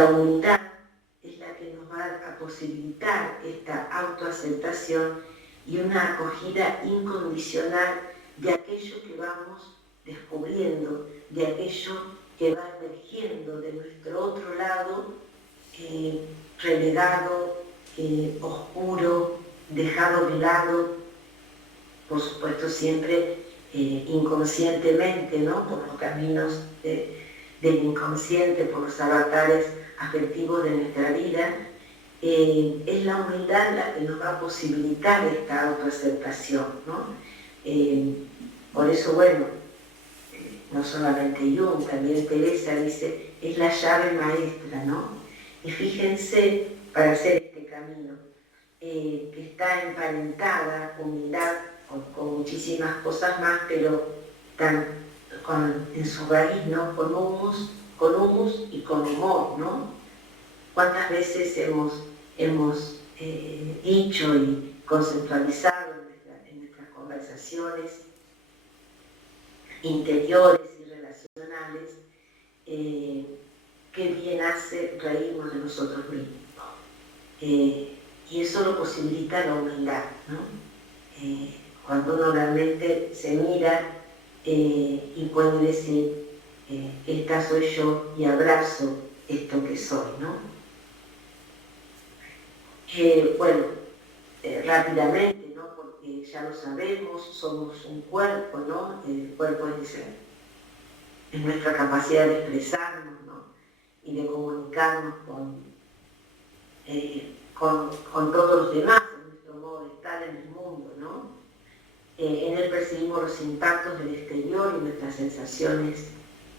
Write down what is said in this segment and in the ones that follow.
La humildad es la que nos va a posibilitar esta autoaceptación y una acogida incondicional de aquello que vamos descubriendo, de aquello que va emergiendo de nuestro otro lado, relegado, oscuro, dejado de lado, por supuesto siempre inconscientemente, ¿no? Por los caminos del inconsciente, por los avatares afectivos de nuestra vida. Es la humildad la que nos va a posibilitar esta autoaceptación, ¿no? Por eso, bueno, no solamente Jung, también Teresa dice, es la llave maestra, ¿no? Y fíjense, para hacer este camino, que está emparentada, humildad, con muchísimas cosas más, pero en su raíz, ¿no? Con humus y con humor, ¿no? ¿Cuántas veces hemos dicho y conceptualizado en nuestras conversaciones interiores y relacionales, qué bien hace reírnos de nosotros mismos? Y eso lo posibilita la humildad, ¿no? Cuando uno realmente se mira y puede decir, esta soy yo y abrazo esto que soy, ¿no? Bueno, rápidamente, ¿no? Porque ya lo sabemos, somos un cuerpo, ¿no? El cuerpo es nuestra capacidad de expresarnos, ¿no? Y de comunicarnos con todos los demás, en nuestro modo de estar en el mundo, ¿no? En él percibimos los impactos del exterior y nuestras sensaciones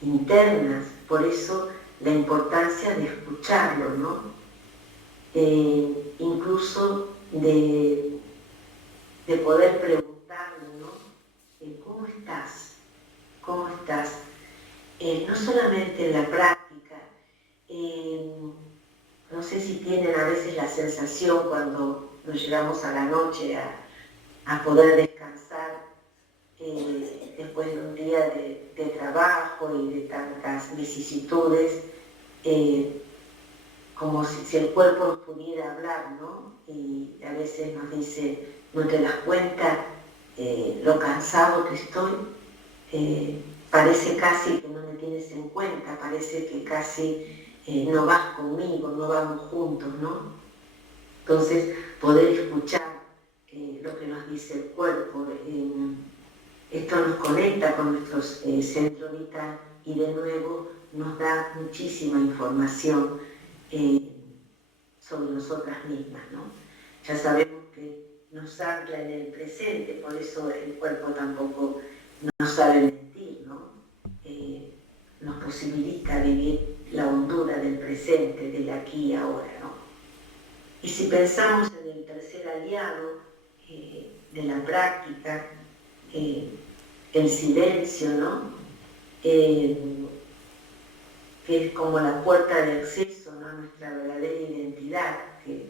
internas, por eso la importancia de escucharlo, ¿no? Incluso de poder preguntarle, ¿no? ¿Cómo estás? ¿Cómo estás? No solamente en la práctica, no sé si tienen a veces la sensación cuando nos llegamos a la noche a poder descansar después de un día de trabajo y de tantas vicisitudes, como si el cuerpo nos pudiera hablar, ¿no? Y a veces nos dice, ¿no te das cuenta lo cansado que estoy? Parece casi que no me tienes en cuenta, parece que casi no vas conmigo, no vamos juntos, ¿no? Entonces, poder escuchar lo que nos dice el cuerpo, esto nos conecta con nuestro centro vital y de nuevo nos da muchísima información sobre nosotras mismas, ¿no? Ya sabemos que nos ancla en el presente, por eso el cuerpo tampoco nos sabe mentir, ¿no? Nos posibilita vivir la hondura del presente, del aquí y ahora, ¿no? Y si pensamos en el tercer aliado de la práctica, el silencio, ¿no? Que es como la puerta de acceso, ¿no? A nuestra verdadera identidad, que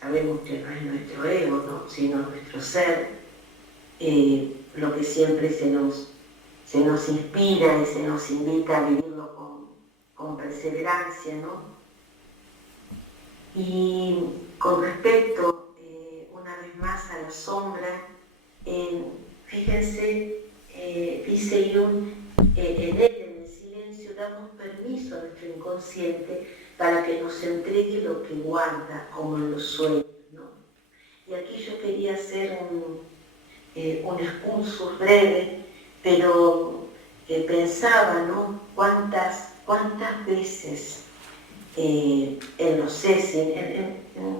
sabemos que no es nuestro ego, ¿no? Sino nuestro ser, lo que siempre se nos inspira y se nos invita a vivirlo con perseverancia, ¿no? Y con respecto, una vez más, a la sombra, fíjense, dice Jung, en él, en el silencio, damos permiso a nuestro inconsciente para que nos entregue lo que guarda, como en los sueños, ¿no? Y aquí yo quería hacer un excursus breve, pero pensaba, ¿no? ¿Cuántas veces en los sessions,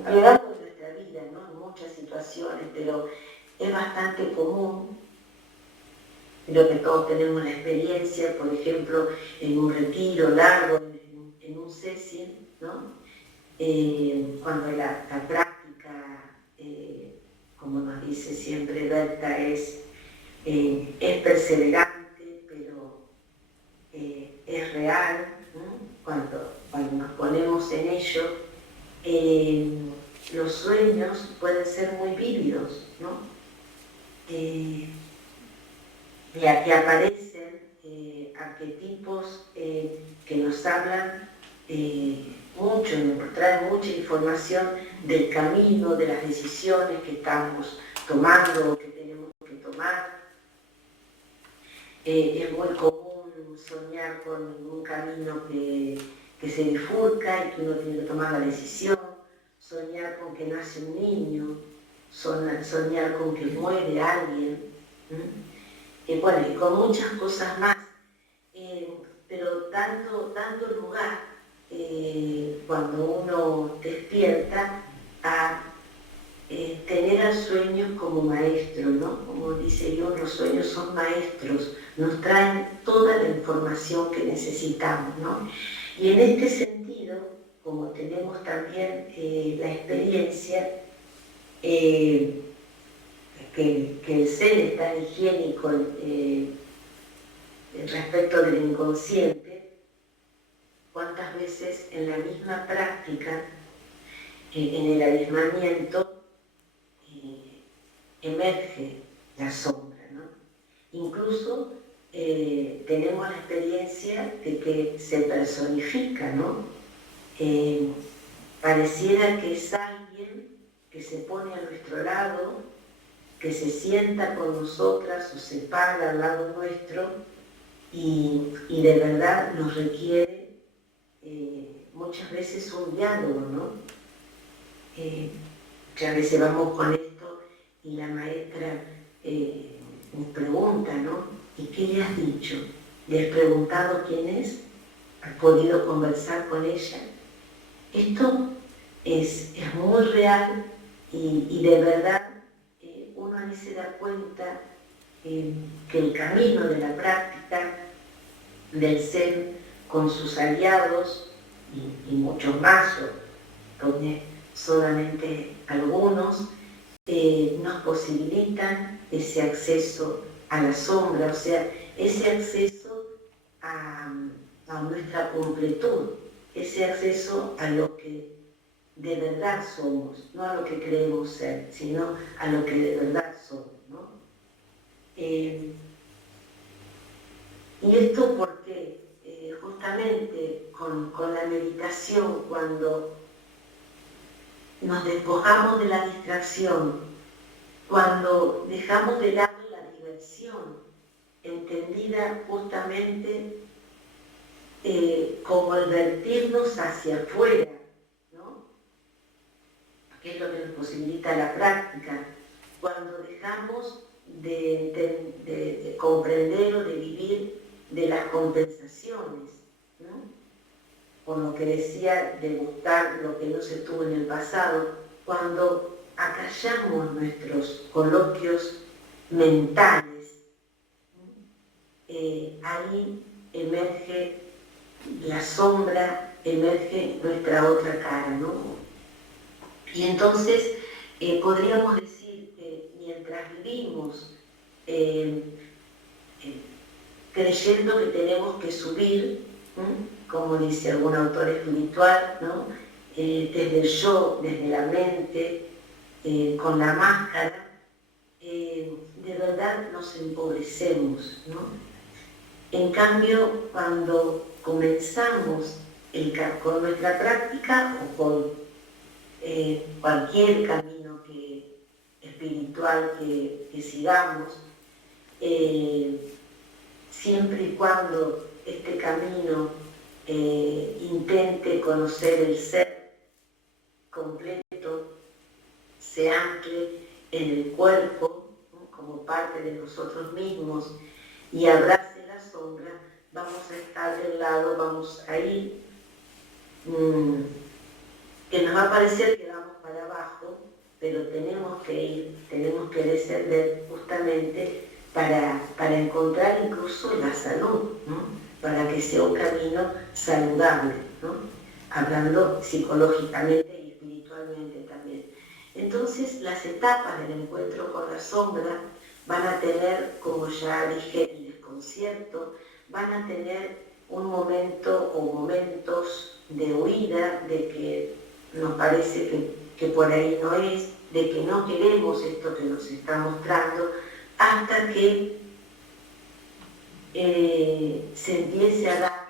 a lo largo de nuestra vida, ¿no? En muchas situaciones, pero es bastante común, creo que todos tenemos la experiencia, por ejemplo, en un retiro largo, en un session, ¿no? Cuando la práctica, como nos dice siempre Berta, es perseverante, pero es real, ¿no? Cuando nos ponemos en ello, los sueños pueden ser muy vívidos, ¿no? Y aquí aparecen arquetipos que nos hablan mucho, nos trae mucha información del camino, de las decisiones que estamos tomando o que tenemos que tomar. Es muy común soñar con un camino que se bifurca y que uno tiene que tomar la decisión, soñar con que nace un niño, soñar con que muere alguien, bueno, y con muchas cosas más, pero dando lugar cuando uno despierta a tener al sueño como maestro, ¿no? Como dice yo, los sueños son maestros, nos traen toda la información que necesitamos, ¿no? Y en este sentido, como tenemos también la experiencia, que el ser es tan higiénico respecto del inconsciente, cuántas veces en la misma práctica, en el aislamiento, emerge la sombra, ¿no? Incluso tenemos la experiencia de que se personifica, ¿no? Pareciera que es alguien que se pone a nuestro lado, que se sienta con nosotras o se para al lado nuestro y de verdad nos requiere muchas veces un diálogo, ¿no? Muchas veces vamos con esto y la maestra nos pregunta, ¿no? ¿Y qué le has dicho? ¿Le has preguntado quién es? ¿Has podido conversar con ella? Esto es muy real y de verdad uno ahí se da cuenta que el camino de la práctica del Zen con sus aliados y muchos más, donde solamente algunos nos posibilitan ese acceso a la sombra, o sea, ese acceso a nuestra completud, ese acceso a lo que de verdad somos, no a lo que creemos ser, sino a lo que de verdad somos, ¿no? Y esto porque justamente con la meditación, cuando nos despojamos de la distracción, cuando dejamos de lado la diversión, entendida justamente como el vertirnos hacia afuera, ¿no? Que es lo que nos posibilita la práctica, cuando dejamos de comprender o de vivir de las compensaciones, ¿no? Con lo que decía de buscar lo que no se tuvo en el pasado, cuando acallamos nuestros coloquios mentales, ahí emerge la sombra, emerge nuestra otra cara, ¿no? Y entonces podríamos decir que mientras vivimos creyendo que tenemos que subir, como dice algún autor espiritual, ¿no? Desde el yo, desde la mente, con la máscara, de verdad nos empobrecemos, ¿no? En cambio, cuando comenzamos con nuestra práctica o con cualquier camino espiritual que sigamos, siempre y cuando este camino intente conocer el ser completo, se ancle en el cuerpo, ¿no? Como parte de nosotros mismos y abrace la sombra, vamos a estar del lado, vamos a ir, que nos va a parecer que vamos para abajo, pero tenemos que ir, tenemos que descender justamente para encontrar incluso la salud, ¿no? Para que sea un camino saludable, ¿no? Hablando psicológicamente y espiritualmente también. Entonces, las etapas del encuentro con la sombra van a tener, como ya dije, el desconcierto, van a tener un momento o momentos de huida, de que nos parece que por ahí no es, de que no queremos esto que nos está mostrando, hasta que se empiece a dar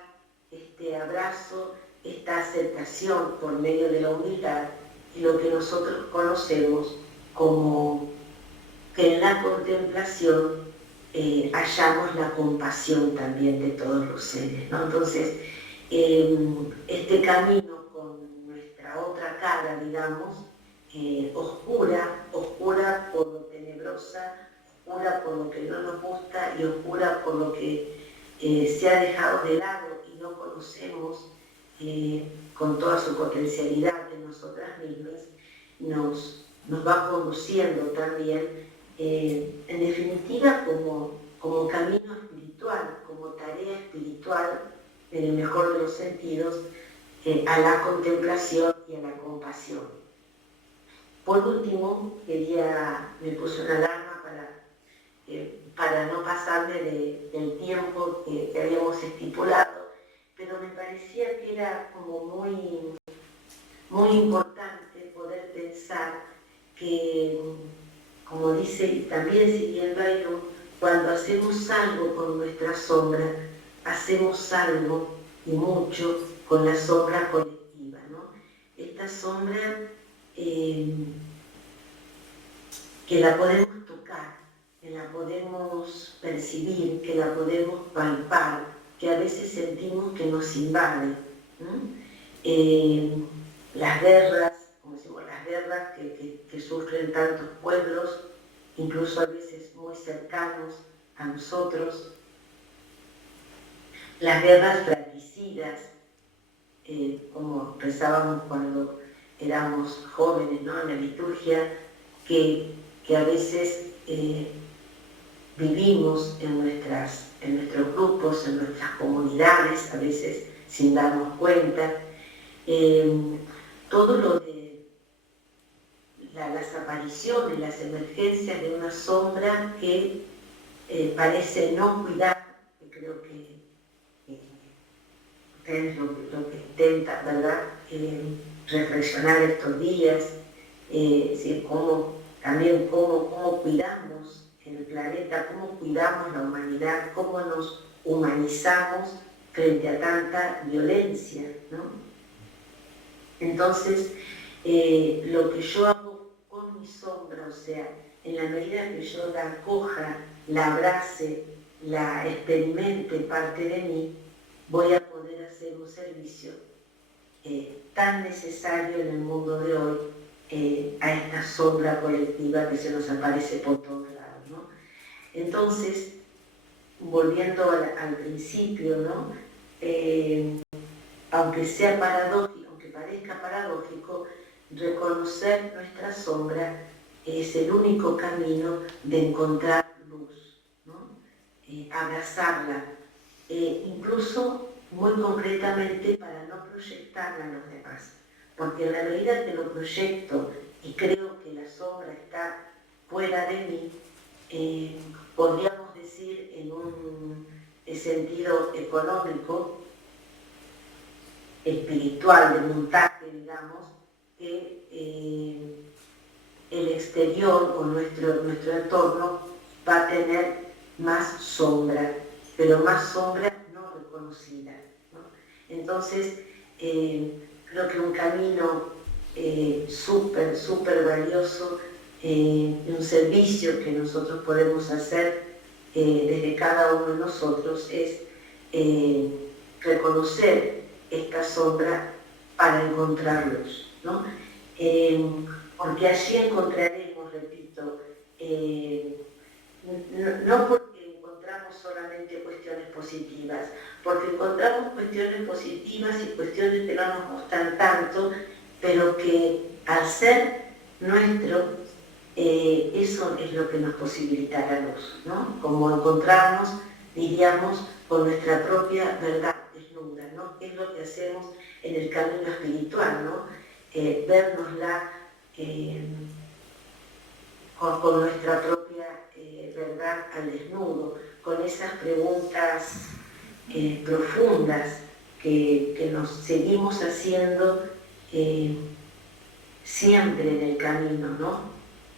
este abrazo esta aceptación por medio de la humildad y lo que nosotros conocemos como que en la contemplación hallamos la compasión también de todos los seres, ¿no? Entonces, este camino con nuestra otra cara, digamos, oscura por lo tenebrosa, oscura por lo que no nos gusta y oscura por lo que se ha dejado de lado y no conocemos con toda su potencialidad de nosotras mismas, nos va conduciendo también, en definitiva, como camino espiritual, como tarea espiritual, en el mejor de los sentidos, a la contemplación y a la compasión. Por último, me puse una alarma para no pasarme del tiempo que habíamos estipulado, pero me parecía que era como muy importante poder pensar que, como dice también siguiendo a Ayllón, cuando hacemos algo con nuestra sombra, hacemos algo y mucho con la sombra colectiva, ¿no? Esta sombra que la podemos tocar, que la podemos percibir, que la podemos palpar, que a veces sentimos que nos invade, ¿no? Las guerras, como decimos, las guerras que sufren tantos pueblos, incluso a veces muy cercanos a nosotros, las guerras fratricidas, como rezábamos cuando éramos jóvenes, ¿no? En la liturgia, que a veces vivimos en nuestros grupos, en nuestras comunidades, a veces sin darnos cuenta. Todo lo de las apariciones, las emergencias de una sombra que parece no cuidar, que creo que ustedes lo que intentan, ¿verdad? Reflexionar estos días, también cómo cuidamos el planeta, cómo cuidamos la humanidad, cómo nos humanizamos frente a tanta violencia, ¿no? Entonces, lo que yo hago con mi sombra, o sea, en la medida que yo la acoja, la abrace, la experimente parte de mí, voy a poder hacer un servicio tan necesario en el mundo de hoy, a esta sombra colectiva que se nos aparece por todos lados, ¿no? Entonces, volviendo al principio, ¿no? Aunque sea paradójico, aunque parezca paradójico, reconocer nuestra sombra es el único camino de encontrar luz, ¿no? Abrazarla, incluso muy concretamente para no proyectarla a los demás, porque en la medida que lo proyecto y creo que la sombra está fuera de mí, podríamos decir en un sentido económico, espiritual, de montaje, digamos, que el exterior o nuestro entorno va a tener más sombra, pero más sombra no reconocida, ¿no? Entonces, creo que un camino súper valioso, un servicio que nosotros podemos hacer desde cada uno de nosotros es reconocer esta sombra para encontrar luz, ¿no? Porque allí encontraremos, repito, no porque encontramos solamente cuestiones positivas, porque encontramos cuestiones positivas y cuestiones que no nos gustan tanto, pero que al ser nuestro, eso es lo que nos posibilita la luz, ¿no? Como encontrarnos, diríamos, con nuestra propia verdad desnuda, ¿no? Es lo que hacemos en el camino espiritual, ¿no? Vernosla con nuestra propia verdad al desnudo, con esas preguntas profundas que nos seguimos haciendo siempre en el camino, ¿no?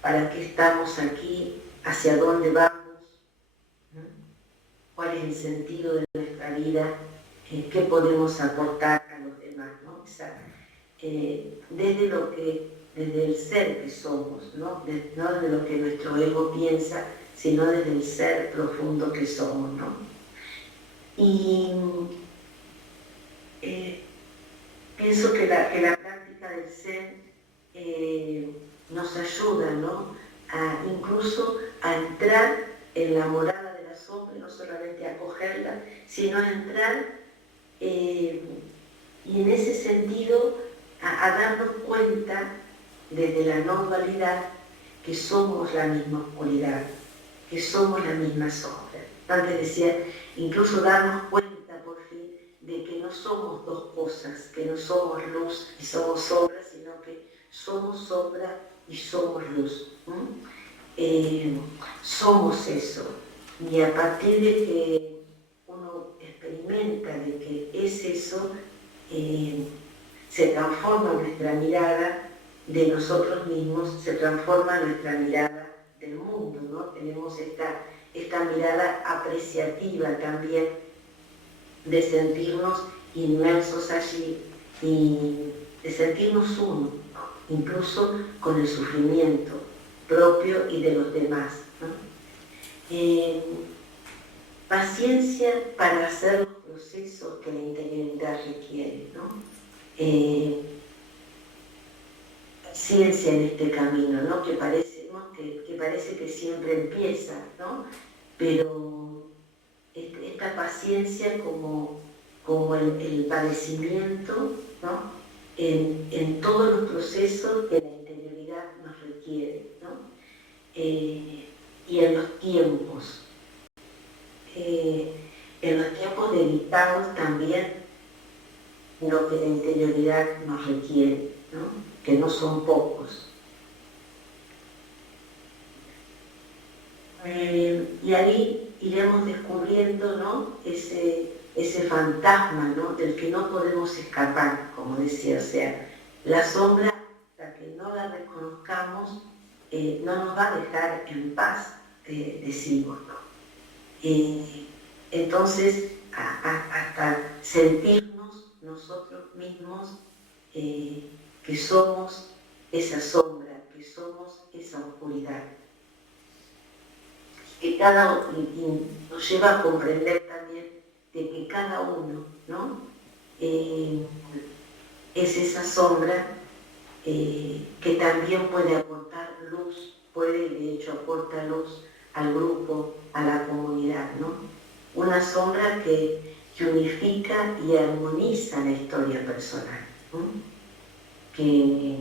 ¿Para qué estamos aquí? ¿Hacia dónde vamos? ¿no? ¿Cuál es el sentido de nuestra vida? ¿Qué podemos aportar a los demás? ¿no? Desde el ser que somos, ¿no? No desde lo que nuestro ego piensa, sino desde el ser profundo que somos, ¿no? Y pienso que la práctica del Zen nos ayuda, ¿no? Incluso a entrar en la morada de la sombra, no solamente a acogerla, sino a entrar y en ese sentido a darnos cuenta desde la no dualidad que somos la misma oscuridad, que somos la misma sombra. Antes decía, incluso darnos cuenta por fin de que no somos dos cosas, que no somos luz y somos sombra, sino que somos sombra y somos luz. Somos eso. Y a partir de que uno experimenta de que es eso, se transforma nuestra mirada de nosotros mismos, se transforma nuestra mirada del mundo, ¿no? Tenemos esta mirada apreciativa también de sentirnos inmersos allí y de sentirnos uno, ¿no? Incluso con el sufrimiento propio y de los demás, ¿no? Paciencia para hacer los procesos que la interioridad requiere, ¿no? Ciencia en este camino, ¿no? Que parece que siempre empieza, ¿no? Pero esta paciencia como el padecimiento, ¿no? En todos los procesos que la interioridad nos requiere, ¿no? Y en los tiempos dedicados también lo que la interioridad nos requiere, ¿no? Que no son pocos. Y ahí iremos descubriendo, ¿no? ese fantasma, ¿no? Del que no podemos escapar, como decía, o sea, la sombra, hasta que no la reconozcamos, no nos va a dejar en paz, decimos, ¿no? Entonces, hasta sentirnos nosotros mismos que somos esa sombra, que somos esa oscuridad. Y nos lleva a comprender también de que cada uno, ¿no? Es esa sombra que también puede aportar luz, puede y de hecho aporta luz al grupo, a la comunidad, ¿no? Una sombra que unifica y armoniza la historia personal, ¿no? que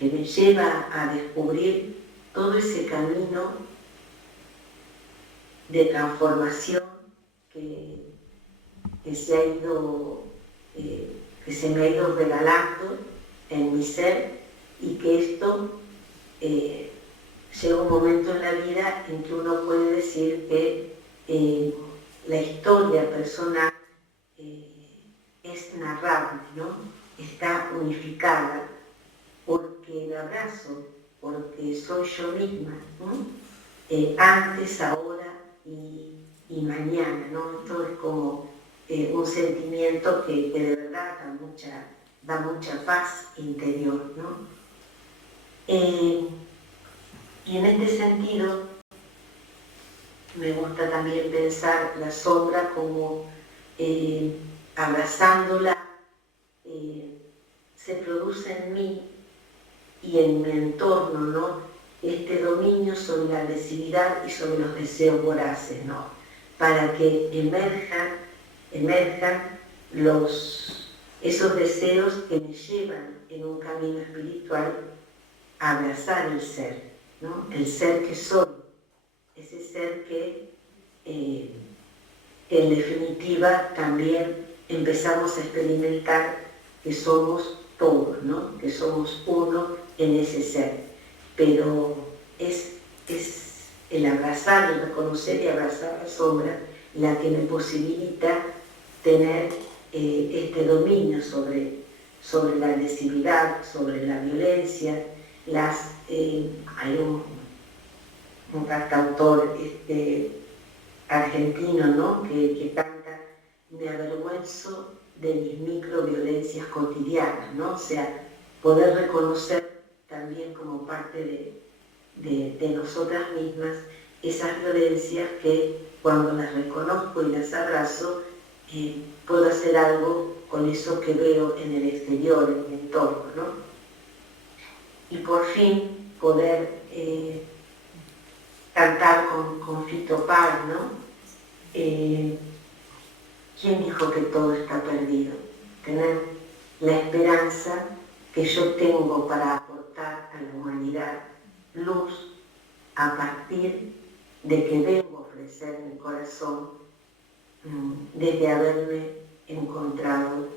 me lleva a descubrir todo ese camino de transformación que se me ha ido regalando en mi ser, y que esto llega un momento en la vida en que uno puede decir que la historia personal es narrable, ¿no? Está unificada, porque el abrazo, porque soy yo misma, ¿no? Antes, ahora y mañana, ¿no? Esto es como un sentimiento que de verdad da mucha paz interior, ¿no? Y en este sentido, me gusta también pensar la sombra como abrazándola, se produce en mí y en mi entorno, ¿no? Este dominio sobre la agresividad y sobre los deseos voraces, ¿no? Para que emerjan esos deseos que me llevan en un camino espiritual a abrazar el ser, ¿no? El ser que soy, ese ser que en definitiva también empezamos a experimentar que somos todos, ¿no? Que somos uno en ese ser. Pero es el abrazar, el reconocer y abrazar la sombra la que me posibilita tener este dominio sobre la agresividad, sobre la violencia. Hay un cantautor argentino, ¿no? que canta: me avergüenzo de mis microviolencias cotidianas, ¿no? O sea, poder reconocer también como parte de nosotras mismas esas violencias que cuando las reconozco y las abrazo, puedo hacer algo con eso que veo en el exterior, en mi entorno, ¿no? Y por fin poder cantar con Fito Páez, ¿no? ¿Quién dijo que todo está perdido? Tener la esperanza que yo tengo para aportar a la humanidad luz a partir de que vengo a ofrecer mi corazón desde haberme encontrado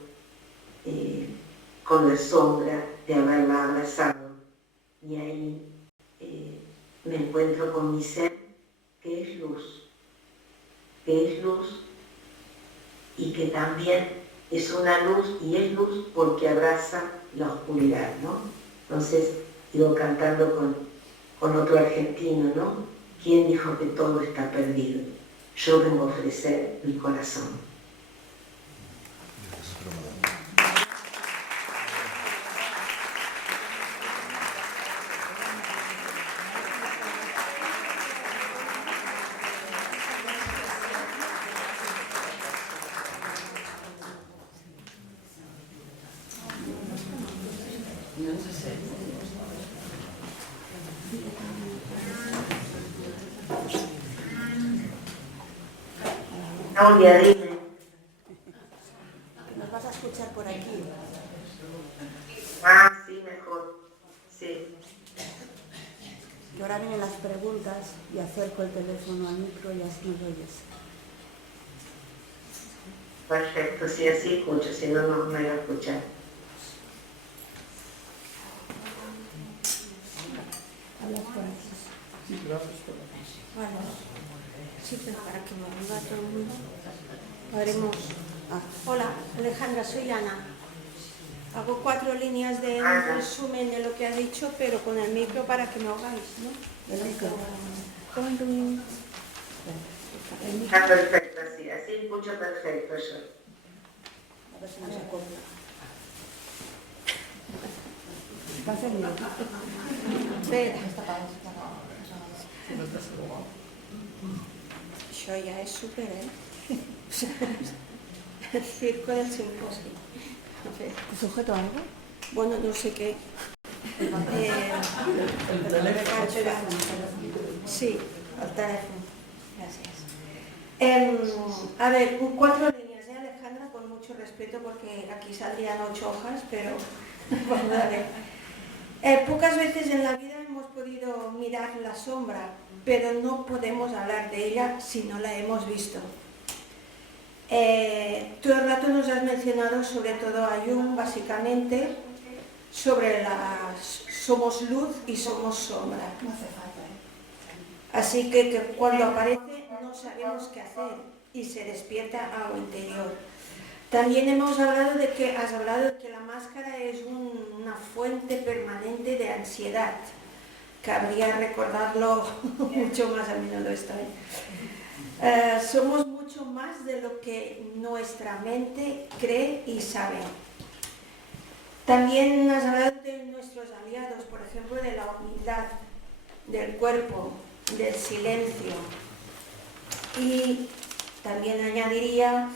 con la sombra de haberla abrazado. Y ahí me encuentro con mi ser, que es luz y que también es una luz, y es luz porque abraza la oscuridad, ¿no? Entonces, ido cantando con otro argentino, ¿no? ¿Quién dijo que todo está perdido? Yo vengo a ofrecer mi corazón. Claudia, dime. ¿Nos vas a escuchar por aquí? Ah, sí, mejor. Sí. Y ahora vienen las preguntas y acerco el teléfono al micro y así nos oyes. Perfecto, sí, así escucho, si no, no me voy a escuchar. Hablas por aquí. Sí, gracias por la Vale. Sí, pero para que me oiga todo el mundo. Haremos. Hola, Alejandra, soy Ana. Hago 4 líneas de resumen de lo que has dicho, pero con el micro para que me oigáis, ¿no? Está perfecto, así escucho perfecto yo. A ver si no se acopla. ¿Está encendido? Espera. Això ja és súper, El circo del simposio. ¿Te sujeto algo? Bueno, no sé qué. El teléfono. Sí, el teléfono. Gracias. A ver, 4 líneas, Alejandra, con mucho respeto, porque aquí saldrían 8 hojas, pero vamos a ver. Pocas veces en la vida hemos podido mirar la sombra, pero no podemos hablar de ella si no la hemos visto. Todo el rato nos has mencionado sobre todo a Jung, básicamente, sobre somos luz y somos sombra. No hace falta, Así que cuando aparece no sabemos qué hacer y se despierta algo interior. También has hablado de que la máscara es una fuente permanente de ansiedad. Cabría recordarlo mucho más a menudo esta vez. Somos mucho más de lo que nuestra mente cree y sabe. También has hablado de nuestros aliados, por ejemplo, de la humildad, del cuerpo, del silencio. Y también añadiría,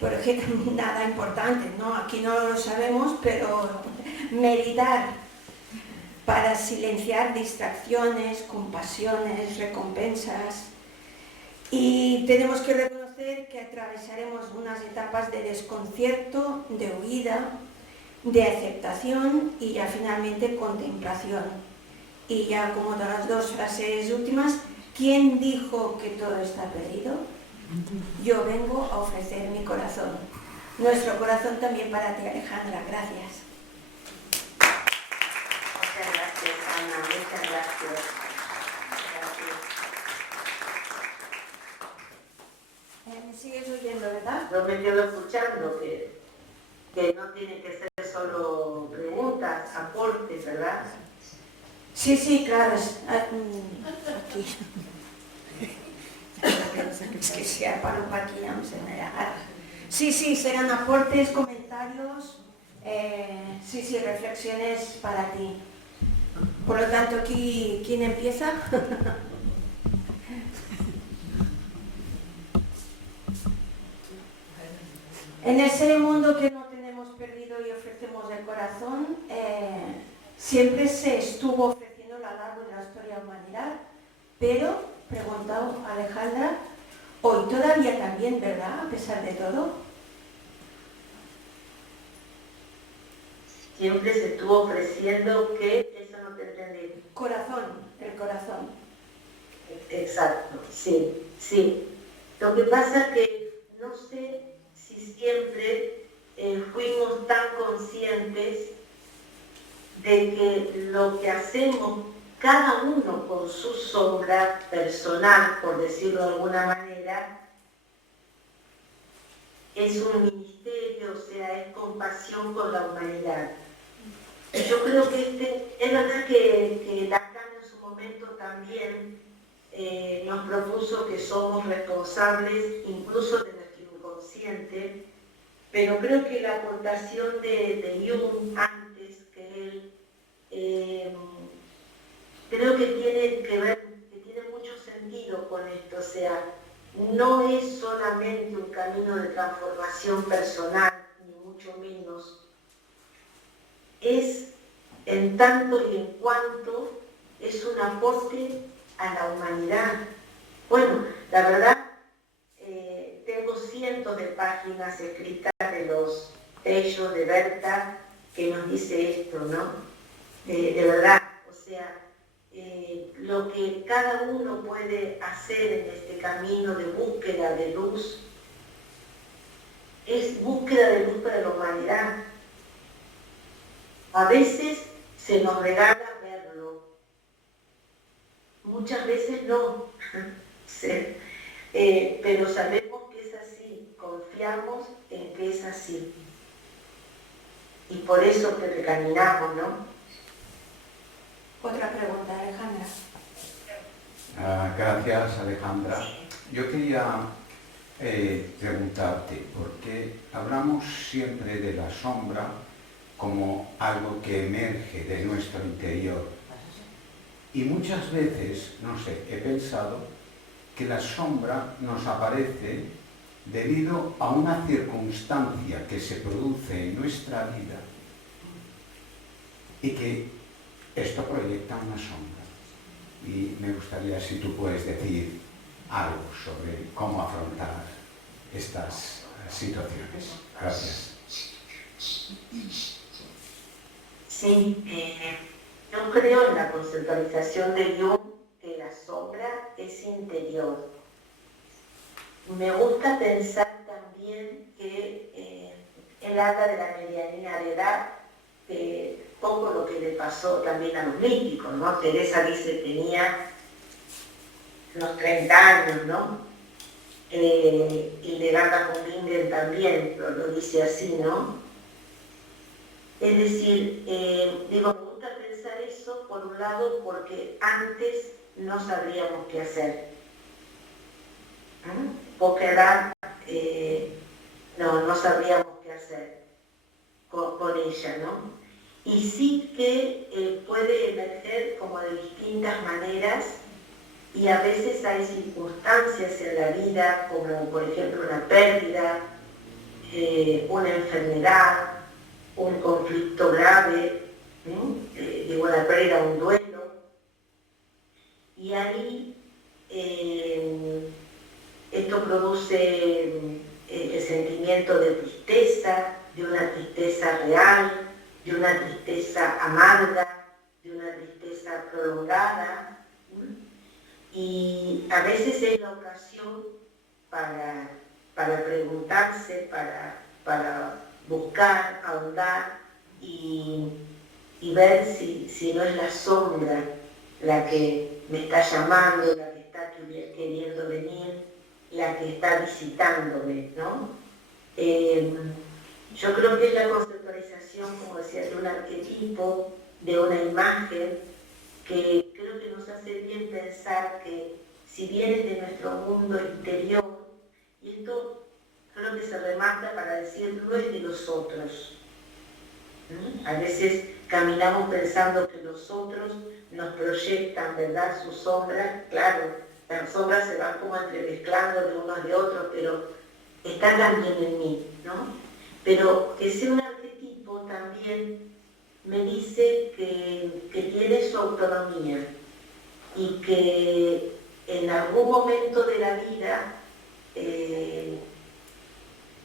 por ejemplo, nada importante, ¿no? Aquí no lo sabemos, pero meditar para silenciar distracciones, compasiones, recompensas. Y tenemos que reconocer que atravesaremos unas etapas de desconcierto, de huida, de aceptación y ya finalmente contemplación. Y ya como de las 2 frases últimas, ¿quién dijo que todo está perdido? Yo vengo a ofrecer mi corazón. Nuestro corazón también para ti, Alejandra. Gracias. Muchas gracias, Ana. Muchas gracias. Me sigues oyendo, ¿verdad? Yo me quedo escuchando que no tiene que ser solo preguntas, aportes, ¿verdad? Sí, claro. Aquí. Es que si aparo aquí no se me agarra. Sí, serán aportes, comentarios, sí, reflexiones para ti. Por lo tanto, aquí, ¿quién empieza? En ese mundo que no tenemos perdido y ofrecemos de corazón, siempre se estuvo ofreciendo a lo largo de la historia de la humanidad, pero, preguntado Alejandra, hoy todavía también, ¿verdad? A pesar de todo. Siempre se estuvo ofreciendo que eso no te entendí. Corazón, el corazón. Exacto, sí. Lo que pasa que no sé si siempre fuimos tan conscientes de que lo que hacemos cada uno con su sombra personal, por decirlo de alguna manera, es un ministerio, o sea, es compasión con la humanidad. Yo creo que es verdad que Lacan en su momento también nos propuso que somos responsables incluso de nuestro inconsciente, pero creo que la aportación de Jung antes que él, creo que tiene que ver, que tiene mucho sentido con esto, o sea, no es solamente un camino de transformación personal, ni mucho menos, es en tanto y en cuanto es un aporte a la humanidad. Bueno, la verdad, tengo cientos de páginas escritas de los textos de Berta que nos dice esto, ¿no? De verdad, o sea, lo que cada uno puede hacer en este camino de búsqueda de luz es búsqueda de luz para la humanidad. A veces se nos regala verlo, muchas veces no, sí. Pero sabemos que es así, confiamos en que es así. Y por eso que caminamos, ¿no? Otra pregunta, Alejandra. Gracias, Alejandra. Yo quería preguntarte, porque hablamos siempre de la sombra como algo que emerge de nuestro interior. Y muchas veces, no sé, he pensado que la sombra nos aparece debido a una circunstancia que se produce en nuestra vida y que esto proyecta una sombra. Y me gustaría si tú puedes decir algo sobre cómo afrontar estas situaciones. Gracias. Sí, yo creo en la conceptualización de Jung que la sombra es interior. Me gusta pensar también que él habla de la medianía de edad, poco lo que le pasó también a los místicos, ¿no? Teresa dice tenía unos 30 años, ¿no? Y Legarda von Bingen también lo dice así, ¿no? Es decir, me gusta pensar eso por un lado porque antes no sabríamos qué hacer. Poca edad, no sabríamos qué hacer con ella, ¿no? Y sí que puede emerger como de distintas maneras y a veces hay circunstancias en la vida como por ejemplo una pérdida, una enfermedad, un conflicto grave, una pérdida, un duelo, y ahí esto produce el sentimiento de tristeza, de una tristeza real, de una tristeza amarga, de una tristeza prolongada, y a veces es la ocasión para preguntarse, para buscar, ahondar y ver si no es la sombra la que me está llamando, la que está queriendo venir, la que está visitándome, ¿no? Yo creo que es la conceptualización, como decía, de un arquetipo, de una imagen, que creo que nos hace bien pensar que si viene de nuestro mundo interior, y esto creo que se remarca para decir no es de los otros. A veces caminamos pensando que los otros nos proyectan, ¿verdad?, sus sombras. Claro, las sombras se van como entremezclando de unos de otros, pero está también en mí, ¿no? Pero que sea un arquetipo también me dice que tiene su autonomía y que en algún momento de la vida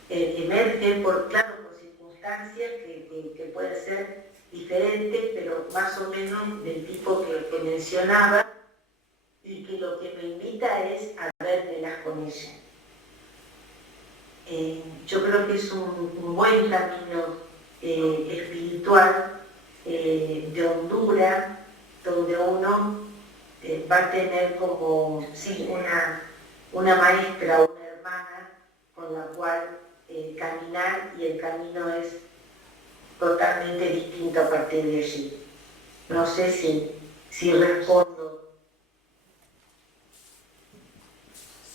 emerge claro, por circunstancias que pueden ser diferentes, pero más o menos del tipo que mencionaba, y que lo que me invita es a vérmelas con ella. Yo creo que es un buen camino espiritual de hondura, donde uno va a tener como sí, una maestra o una hermana con la cual caminar, y el camino es totalmente distinto a partir de allí. No sé si respondo.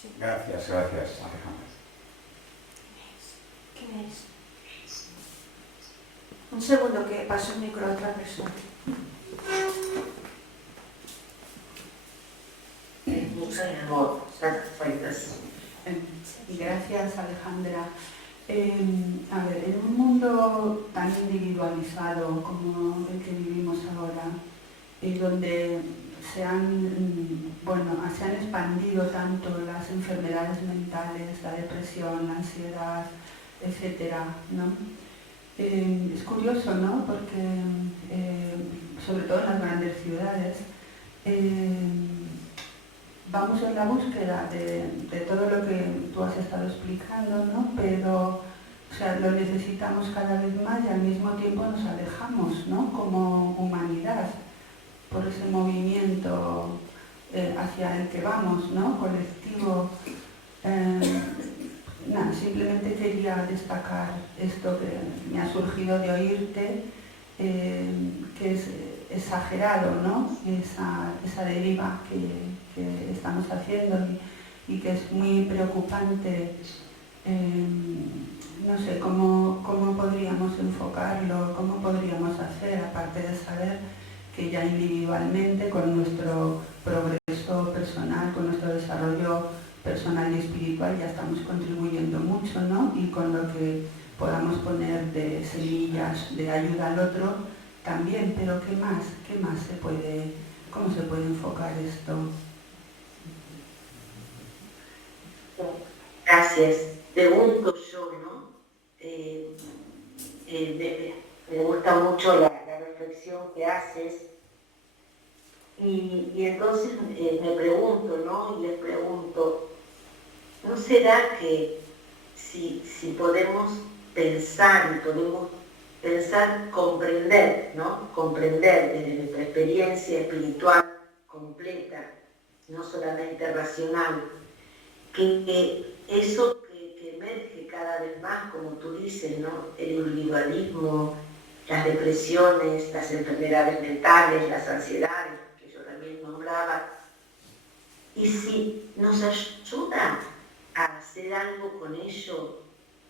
Sí. Gracias, Alejandra. ¿Quién es? Un segundo que paso el micro a otra persona. Mucho amor, sacrifices. Gracias, Alejandra. A ver, en un mundo tan individualizado como el que vivimos ahora, donde se han expandido tanto las enfermedades mentales, la depresión, la ansiedad, etcétera, ¿no? Es curioso, ¿no? Porque, sobre todo en las grandes ciudades, vamos en la búsqueda de todo lo que tú has estado explicando, ¿no? Pero, o sea, lo necesitamos cada vez más y al mismo tiempo nos alejamos, ¿no? Como humanidad, por ese movimiento hacia el que vamos, ¿no? Colectivo. Simplemente quería destacar esto que me ha surgido de oírte, que es exagerado, ¿no? Esa deriva que estamos haciendo y que es muy preocupante. No sé, ¿cómo podríamos enfocarlo? ¿Cómo podríamos hacer, aparte de saber que ya individualmente, con nuestro progreso personal, con nuestro desarrollo personal y espiritual, ya estamos contribuyendo mucho, ¿no? Y con lo que podamos poner de semillas de ayuda al otro también, pero ¿qué más cómo se puede enfocar esto? Gracias. Pregunto yo, ¿no? Me gusta mucho la reflexión que haces y entonces me pregunto, ¿no? Y les pregunto, ¿no será que si podemos pensar comprender, ¿no? Comprender desde nuestra experiencia espiritual completa, no solamente racional, que eso que emerge cada vez más, como tú dices, ¿no? El individualismo, las depresiones, las enfermedades mentales, las ansiedades, que yo también nombraba, y si nos ayuda a hacer algo con ello,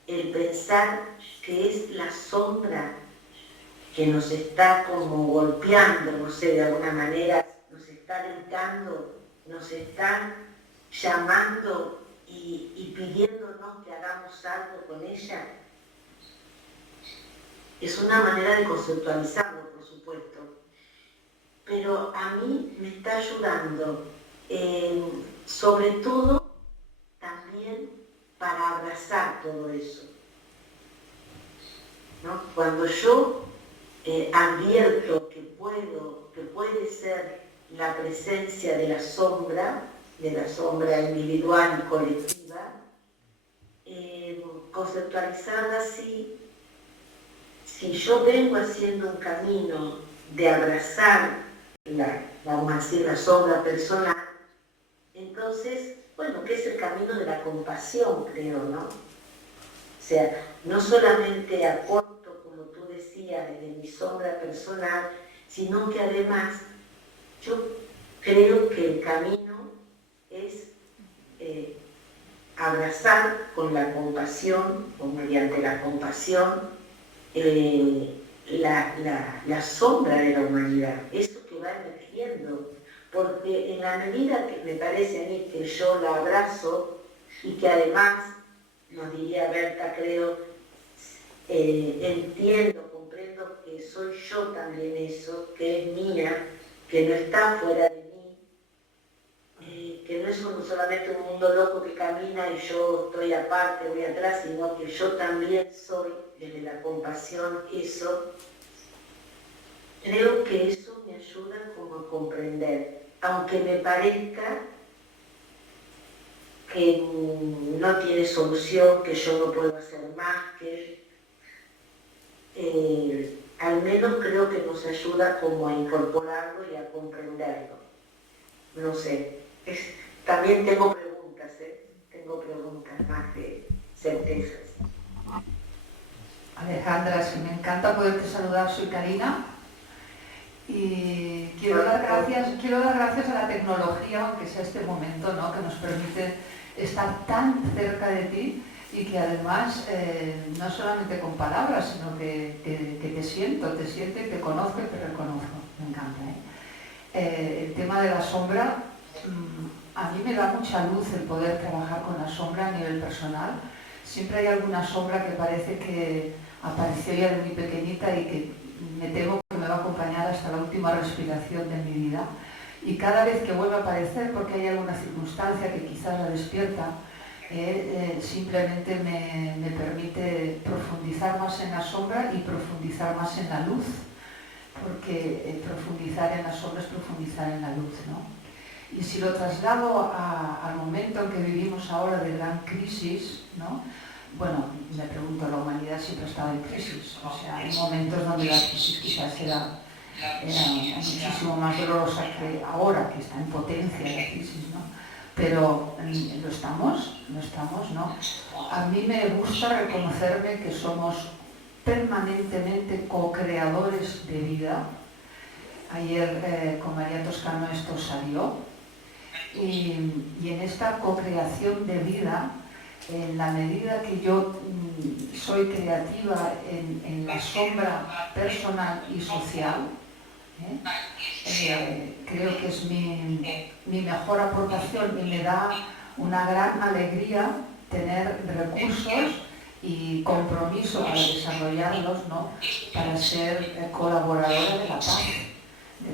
el pensar que es la sombra que nos está como golpeando, no sé, de alguna manera, nos está alentando, nos está llamando y pidiéndonos que hagamos algo con ella. Es una manera de conceptualizarlo, por supuesto, pero a mí me está ayudando, sobre todo también para abrazar todo eso, ¿no? Cuando yo advierto que puede ser la presencia de la sombra individual y colectiva, conceptualizarla así, si yo vengo haciendo un camino de abrazar vamos a decir, la sombra personal, entonces, bueno, que es el camino de la compasión, creo, ¿no? O sea, no solamente aporto, como tú decías, desde mi sombra personal, sino que además yo creo que el camino es abrazar con la compasión, o mediante la compasión, la sombra de la humanidad, eso que va emergiendo, porque en la medida que me parece a mí que yo la abrazo y que además, nos diría Berta, creo, entiendo, comprendo que soy yo también eso, que es mía, que no está fuera de mí, que no es solamente un mundo loco que camina y yo estoy aparte, voy atrás, sino que yo también soy, desde la compasión, eso. Creo que eso me ayuda como a comprender, aunque me parezca que no tiene solución, que yo no puedo hacer más, que al menos creo que nos ayuda como a incorporarlo y a comprenderlo. No sé, también tengo preguntas, tengo preguntas más de certezas. Alejandra, es que me encanta poderte saludar, soy Karina. Y quiero dar gracias a la tecnología, aunque sea este momento, ¿no?, que nos permite estar tan cerca de ti y que además, no solamente con palabras, sino que te siento y te conozco y te reconozco. Me encanta. El tema de la sombra, a mí me da mucha luz el poder trabajar con la sombra a nivel personal. Siempre hay alguna sombra que parece que apareció ya de muy pequeñita y que me temo que me va a acompañar hasta la última respiración de mi vida, y cada vez que vuelve a aparecer, porque hay alguna circunstancia que quizás la despierta, simplemente me permite profundizar más en la sombra y profundizar más en la luz, porque profundizar en la sombra es profundizar en la luz, ¿no? Y si lo traslado al momento en que vivimos ahora de gran crisis, ¿no? Bueno, me pregunto, la humanidad siempre ha estado en crisis, o sea, hay momentos donde la crisis quizás era muchísimo más dolorosa que ahora, que está en potencia la crisis, ¿no? Pero lo estamos, ¿no? A mí me gusta reconocerme que somos permanentemente co-creadores de vida. Ayer con María Toscano esto salió, y en esta co-creación de vida, en la medida que yo soy creativa en la sombra personal y social, creo que es mi mejor aportación, y me da una gran alegría tener recursos y compromiso para desarrollarlos, ¿no?, para ser colaboradora de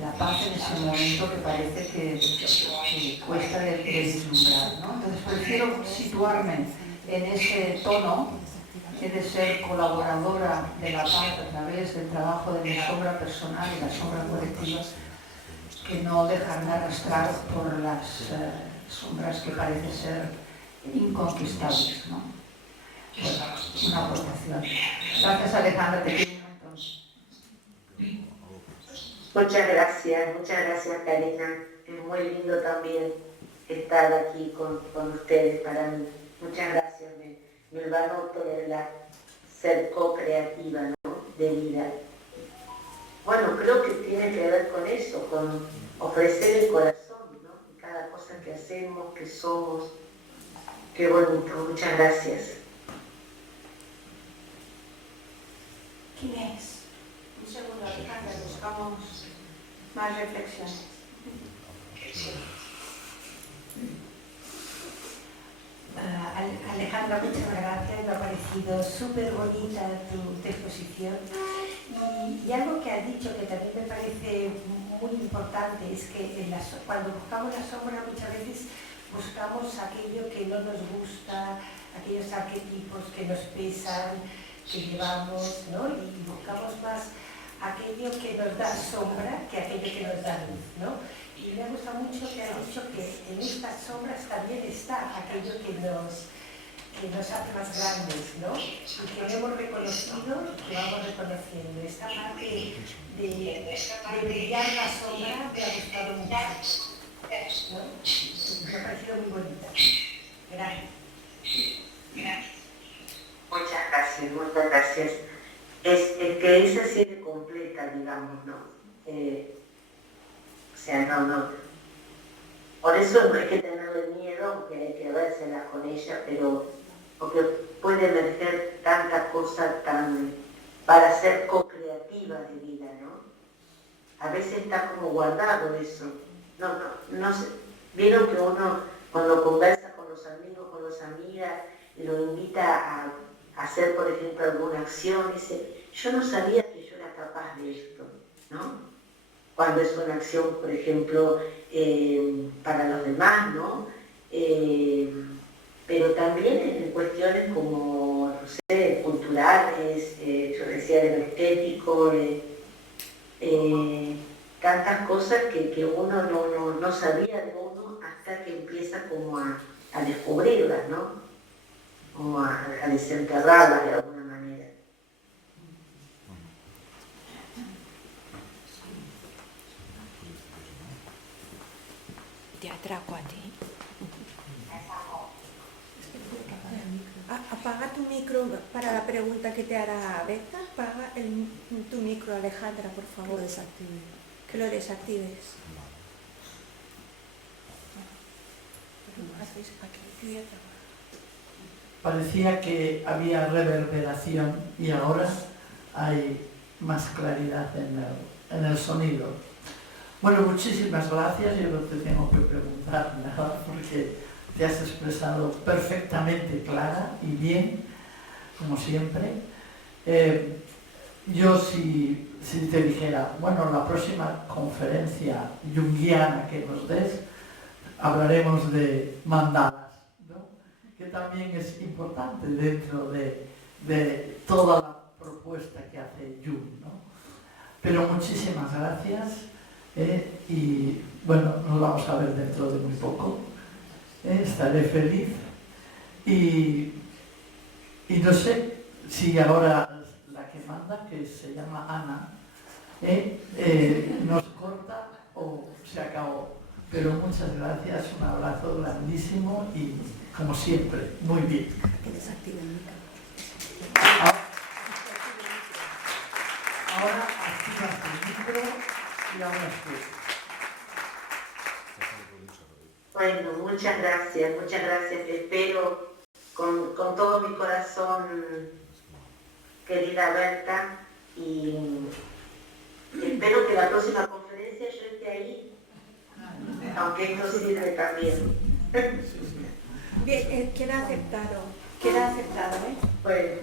la paz en ese momento que parece que cuesta de vislumbrar, ¿no? Entonces prefiero situarme en ese tono, he de ser colaboradora de la paz a través del trabajo de mi sombra personal y la sombra colectiva, que no dejarme arrastrar por las sombras que parecen ser inconquistables, ¿no? Bueno, una aportación. Gracias, Alejandra, te quiero un montón. Muchas gracias, Karina. Es muy lindo también estar aquí con ustedes para mí. Muchas gracias, me lo anoto, de verdad, ser co-creativa, ¿no?, de vida. Bueno, creo que tiene que ver con eso, con ofrecer el corazón, ¿no?, en cada cosa que hacemos, que somos. Qué bonito, muchas gracias. ¿Quién es? Un segundo, Alejandra, buscamos más reflexiones. Alejandra, muchas gracias, me ha parecido súper bonita tu exposición, y algo que has dicho que también me parece muy importante es que cuando buscamos la sombra muchas veces buscamos aquello que no nos gusta, aquellos arquetipos que nos pesan, que llevamos, ¿no?, y buscamos más aquello que nos da sombra que aquello que nos da luz, ¿no? Y me gusta mucho que has dicho que en estas sombras también está aquello que nos hace más grandes, ¿no? Y que no hemos reconocido y que vamos reconociendo. Esta parte de brillar la sombra me ha gustado mucho, ¿no? Me ha parecido muy bonita. Gracias. Muchas gracias. Es que esa sí es completa, digamos, ¿no? O sea, no. Por eso no hay que tenerle miedo relación que hay que vérsela con ella, pero porque puede emerger tanta cosa tan para ser co-creativa de vida, ¿no? A veces está como guardado eso. No sé. Vieron que uno cuando conversa con los amigos, con las amigas, lo invita a hacer, por ejemplo, alguna acción, dice, yo no sabía que yo era capaz de esto, ¿no? Cuando es una acción, por ejemplo, para los demás, ¿no? Pero también en cuestiones como, no sé, culturales, yo decía de lo estético, tantas cosas que uno no sabía de uno hasta que empieza como a descubrirlas, ¿no? Como a desenterrarlas de alguna manera. Te atraco a ti. Apaga tu micro para la pregunta que te hará Berta. Apaga tu micro, Alejandra, por favor. Que lo desactives. Parecía que había reverberación y ahora hay más claridad en el sonido. Bueno, muchísimas gracias. Yo no te tengo que preguntar nada porque te has expresado perfectamente clara y bien, como siempre. Yo si te dijera, bueno, la próxima conferencia junguiana que nos des, hablaremos de mandalas, ¿no? Que también es importante dentro de toda la propuesta que hace Jung, ¿no? Pero muchísimas gracias y bueno, nos vamos a ver dentro de muy poco. Estaré feliz y no sé si ahora la que manda, que se llama Ana, nos corta o se acabó. Pero muchas gracias, un abrazo grandísimo y como siempre, muy bien. Que desactive el micro. Ahora activas el micro y ahora sí. Bueno, muchas gracias. Te espero con todo mi corazón, querida Berta, y espero que la próxima conferencia yo esté ahí, aunque esto sirve también. Bien, queda aceptado, ¿eh? Bueno.